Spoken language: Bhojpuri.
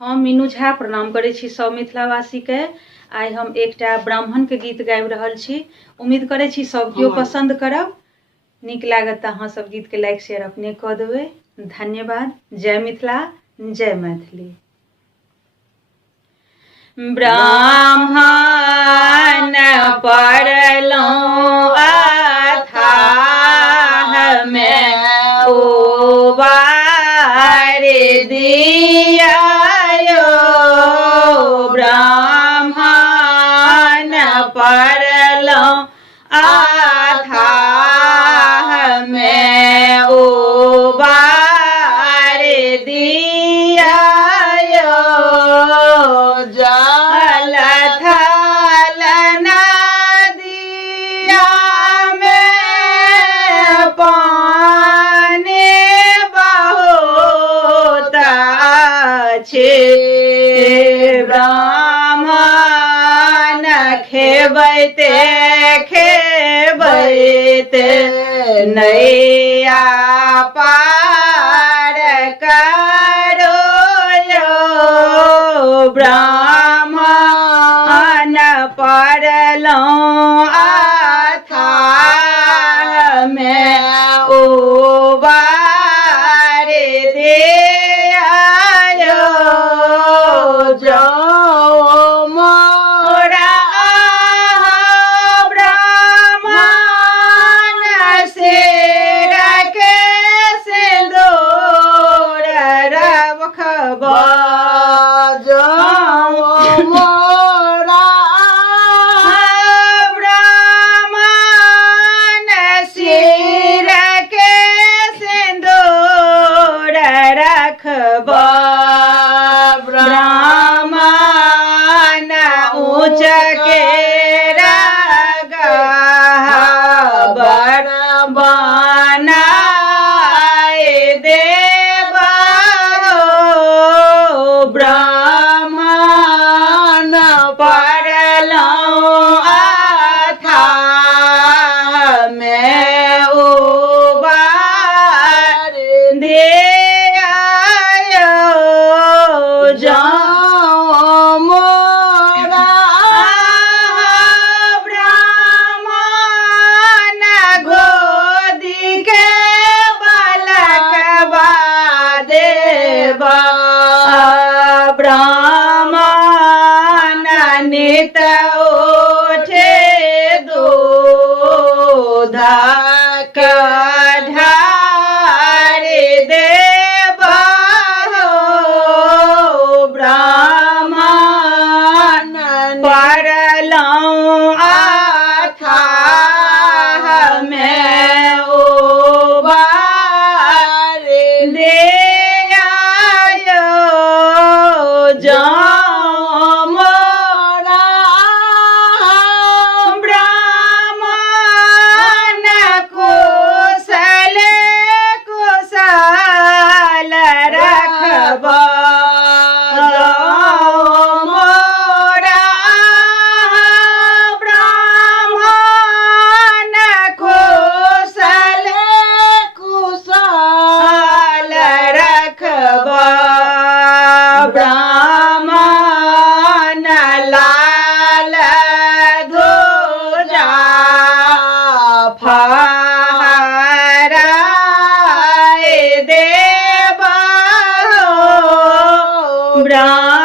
हम मीनू झा प्रणाम करै छी सब मिथिलावासी के। आइ हम एकटा ब्राह्मण के गीत गाबि रहल छी। उम्मीद करै छी सब केओ पसंद करब। नीक लागत तऽ अहाँ सब गीत के लाइक शेयर अपने कऽ देबै। धन्यवाद। जय मिथिला, जय मैथिली। ब्राह्मण पड़लहुँ अथाह में उबार दिया यो। ब्राह्मण पड़लहुँ अथाह में उबार दिया यो। जल थल नदिया में पानी बहुत अछि। ब्राह्मण खेबैते खेबैते नैया पार करो यो। ब्राह्मण पड़लहुँ अथाह में उबार दिया यो। जाओ मोरा ब्राह्मण सिर के सिंदूर रखबा। जाओ मोरा ब्राह्मण सिर के सिंदूर रखबा। ब्राह्मण ऊंच के रगहबर बनाए देबा हो। ब्राह्मण पड़लहुँ अथाह में उबार दिया यो। जाओ मोरा ब्राह्मण गोदी के बालकबा देबा। ब्राह्मण नित उठे दूध ढार देबा हो। ब्राह्मण पड़लहुँ अथाह में उबार दिया यो। जाओ मोरा ब्राह्मण कुशल कुशल रखबा। जाओ मोरा ब्राह्मण कुशल कुशल रखबा। ब्राह्मण लाल ध्वजा फहराए देबा हो। ब्राह्मण